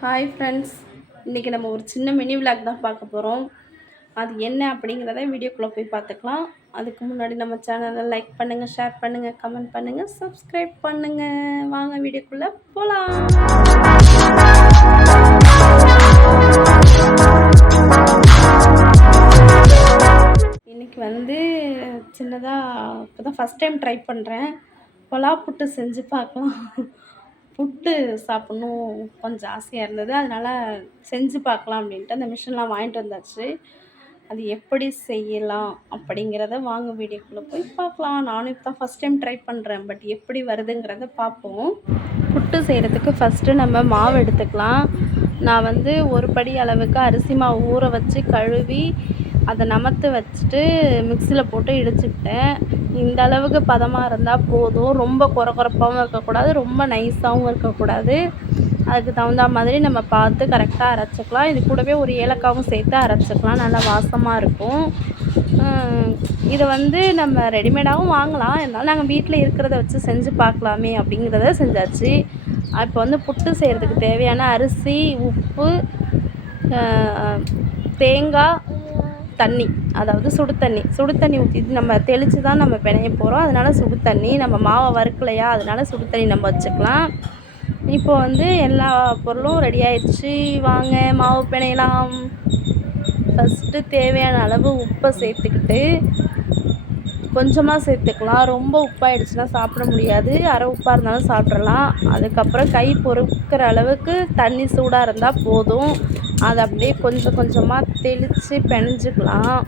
Hi friends, இன்றைக்கி நம்ம ஒரு சின்ன மினி விளாக் தான் பார்க்க போகிறோம். அது என்ன அப்படிங்கிறத வீடியோக்குள்ளே போய் பார்த்துக்கலாம். அதுக்கு முன்னாடி நம்ம சேனலை லைக் பண்ணுங்கள், ஷேர் பண்ணுங்கள், கமெண்ட் பண்ணுங்கள், சப்ஸ்கிரைப் பண்ணுங்கள். வாங்க வீடியோக்குள்ளே போகலாம். இன்றைக்கி வந்து சின்னதாக இப்போ தான் ஃபஸ்ட் டைம் ட்ரை பண்ணுறேன். கொலா புட்டு செஞ்சு பார்க்கலாம். புட்டு சாப்பிட்ணும் கொஞ்சம் ஆசையாக இருந்தது. அதனால் செஞ்சு பார்க்கலாம் அப்படின்ட்டு அந்த மிஷின்லாம் வாங்கிட்டு வந்தாச்சு. அது எப்படி செய்யலாம் அப்படிங்கிறத வாங்க வீடியோக்குள்ளே போய் பார்க்கலாம். நானும் இப்போ தான் ஃபஸ்ட் டைம் ட்ரை பண்ணுறேன். பட் எப்படி வருதுங்கிறத பார்ப்போம். புட்டு செய்கிறதுக்கு ஃபஸ்ட்டு நம்ம மாவு எடுத்துக்கலாம். நான் வந்து ஒரு படி அளவுக்கு அரிசி மாவு ஊற வச்சு கழுவி அதை நமத்து வச்சுட்டு மிக்சியில் போட்டு இடிச்சுக்கிட்டேன். இந்த அளவுக்கு பதமாக இருந்தால் போதும். ரொம்ப கொரகொரப்பாகவும் இருக்கக்கூடாது, ரொம்ப நைஸாகவும் இருக்கக்கூடாது. அதுக்கு தகுந்த மாதிரி நம்ம பார்த்து கரெக்டாக அரைச்சிக்கலாம். இது கூடவே ஒரு ஏலக்காவும் சேர்த்து அரைச்சிக்கலாம், நல்லா வாசமாக இருக்கும். இதை வந்து நம்ம ரெடிமேடாகவும் வாங்கலாம், இருந்தாலும் நாங்கள் வீட்டில் இருக்கிறத வச்சு செஞ்சு பார்க்கலாமே அப்படிங்கிறத செஞ்சாச்சு. இப்போ வந்து புட்டு செய்கிறதுக்கு தேவையான அரிசி, உப்பு, தேங்காய், தண்ணி, அதாவது சுடு தண்ணி ஊற்றி நம்ம தெளித்து தான் நம்ம பிணைய போகிறோம். அதனால் சுடு தண்ணி, நம்ம மாவை வறுக்கலையா, அதனால் சுடு தண்ணி நம்ம வச்சுக்கலாம். இப்போ வந்து எல்லா பொருளும் ரெடி ஆயிடுச்சு. வாங்க மாவு பிணையலாம். ஃபஸ்ட்டு தேவையான அளவு உப்பை சேர்த்துக்கிட்டு கொஞ்சமாக சேர்த்துக்கலாம். ரொம்ப உப்பாயிடுச்சுன்னா சாப்பிட முடியாது, அரை உப்பாக இருந்தாலும் சாப்பிட்றலாம். அதுக்கப்புறம் கை பொறுக்கிற அளவுக்கு தண்ணி சூடாக இருந்தால் போதும். அதை அப்படியே கொஞ்சம் கொஞ்சமாக தெளித்து பிணைஞ்சிக்கலாம்.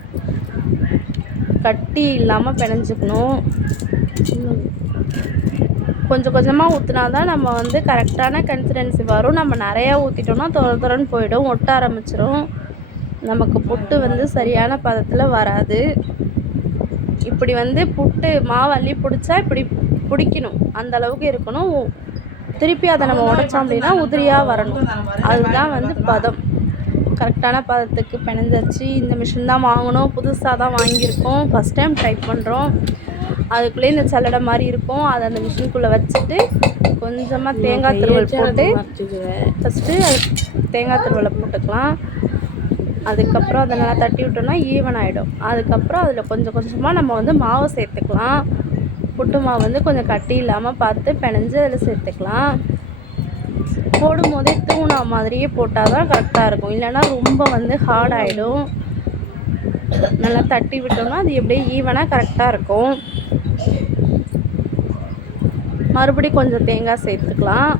கட்டி இல்லாமல் பிணைஞ்சிக்கணும். கொஞ்சம் கொஞ்சமாக ஊற்றினா தான் நம்ம வந்து கரெக்டான கன்சிஸ்டன்சி வரும். நம்ம நிறையா ஊற்றிட்டோம்னா தொரன்னு போயிடும், ஒட்ட ஆரம்பிச்சிடும். நமக்கு புட்டு வந்து சரியான பதத்தில் வராது. இப்படி வந்து புட்டு மாவு அள்ளி பிடிச்சா இப்படி பிடிக்கணும், அந்த அளவுக்கு இருக்கணும். திருப்பி அதை நம்ம உடைச்சோம் அப்படின்னா உதிரியாக வரணும். அதுதான் வந்து பதம். கரெக்டான பதத்துக்கு பிணைஞ்சாச்சு. இந்த மிஷின் தான் வாங்கணும், புதுசாக தான் வாங்கியிருக்கோம், ஃபஸ்ட் டைம் ட்ரை பண்ணுறோம். அதுக்குள்ளே இந்த சல்லடை மாதிரி இருக்கும், அதை அந்த மிஷினுக்குள்ளே வச்சுட்டு கொஞ்சமாக தேங்காய் துருவல் போட்டு ஃபஸ்ட்டு தேங்காய் துருவலை போட்டுக்கலாம். அதுக்கப்புறம் அதை நல்லா தட்டி விட்டோம்னா ஈவன் ஆகிடும். அதுக்கப்புறம் அதில் கொஞ்சம் கொஞ்சமாக நம்ம வந்து மாவை சேர்த்துக்கலாம். புட்டு மாவு வந்து கொஞ்சம் கட்டி இல்லாமல் பார்த்து பிணைஞ்சு அதில் சேர்த்துக்கலாம். போடும் போதே தூணா மாதிரியே போட்டால் தான் கரெக்டாக இருக்கும், இல்லைன்னா ரொம்ப வந்து ஹார்ட் ஆகிடும். நல்லா தட்டி விட்டோம்னா அது எப்படியே ஈவனாக கரெக்டாக இருக்கும். மறுபடியும் கொஞ்சம் தேங்காய் சேர்த்துக்கலாம்.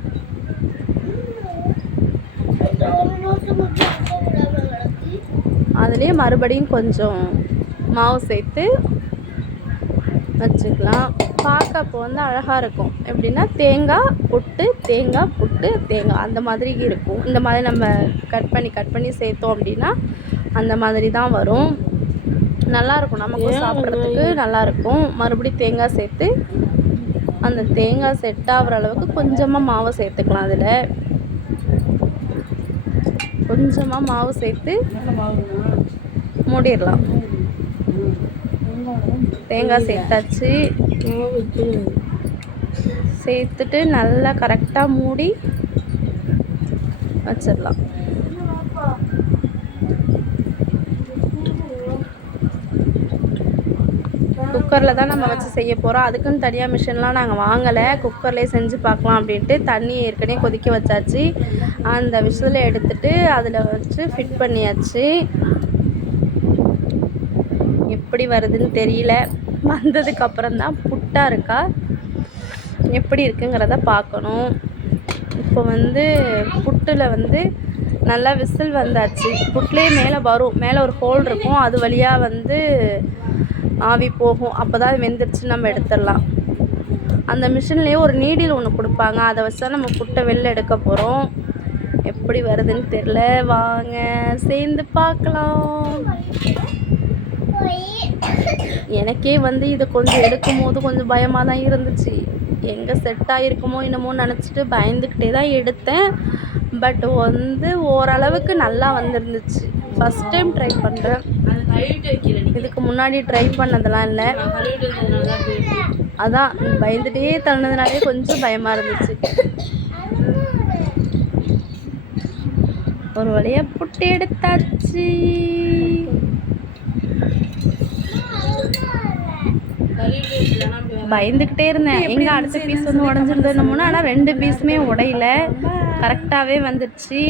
அதுலேயே மறுபடியும் கொஞ்சம் மாவு சேர்த்து வச்சுக்கலாம். பார்க்க அப்போ வந்து அழகாக இருக்கும். எப்படின்னா தேங்காய் புட்டு, தேங்காய் புட்டு, தேங்காய் அந்த மாதிரி இருக்கும். இந்த மாதிரி நம்ம கட் பண்ணி சேர்த்தோம் அப்படின்னா அந்த மாதிரி தான் வரும். நல்லாயிருக்கும், நமக்கு சாப்பிட்றதுக்கு நல்லாயிருக்கும். மறுபடியும் தேங்காய் சேர்த்து அந்த தேங்காய் செட் ஆகிற அளவுக்கு கொஞ்சமாக மாவை சேர்த்துக்கலாம். அதில் கொஞ்சமாக மாவு சேர்த்து மூடிடலாம். தேங்காய் சேர்த்தாச்சு. சேர்த்துட்டு நல்லா கரெக்டாக மூடி வச்சிடலாம். குக்கரில் தான் நம்ம வச்சு செய்ய போகிறோம். அதுக்குன்னு தனியாக மிஷின்லாம் நாங்கள் வாங்கலை, குக்கர்லேயே செஞ்சு பார்க்கலாம் அப்படின்ட்டு தண்ணி ஏற்கனவே கொதிக்க வச்சாச்சு. அந்த விசிலை எடுத்துட்டு அதில் வச்சு ஃபிட் பண்ணியாச்சு. எப்படி வருதுன்னு தெரியல. வந்ததுக்கப்புறம் தான் புட்டாக இருக்கா எப்படி இருக்குங்கிறத பார்க்கணும். இப்போ வந்து புட்டில் வந்து நல்லா விசில் வந்தாச்சு. புட்லேயே மேலே வரும், மேலே ஒரு ஹோல் இருக்கும், அது வழியாக வந்து ஆவி போகும். அப்போ தான் அது வெந்துருச்சு நம்ம எடுத்துடலாம். அந்த மிஷின்லேயே ஒரு நீடில் ஒன்று கொடுப்பாங்க, அதை வச்சு தான் நம்ம புட்டை வெளில எடுக்க போகிறோம். எப்படி வருதுன்னு தெரில, வாங்க சேர்ந்து பார்க்கலாம். எனக்கே வந்து இதை கொஞ்சம் எடுக்கும் போது கொஞ்சம் பயமாக தான் இருந்துச்சு. எங்கே செட் ஆகிருக்குமோ என்னமோ நினச்சிட்டு பயந்துக்கிட்டே தான் எடுத்தேன். பட் வந்து ஓரளவுக்கு நல்லா வந்துருந்துச்சு. ஃபஸ்ட் டைம் ட்ரை பண்ணுறேன், இதுக்கு முன்னாடி ட்ரை பண்ணதெல்லாம் இல்லை. அதான் பயந்துகிட்டே தள்ளினதுனாலே கொஞ்சம் பயமாக இருந்துச்சு. ஒரு வழியாக புட்டு எடுத்தாச்சு. பயந்துக்கிட்டே இருந்தேன் எங்கே அடுத்த பீஸ் வந்து உடஞ்சிருந்தோம்னு. ஆனால் 2 பீஸுமே உடையில, கரெக்டாகவே வந்துடுச்சு.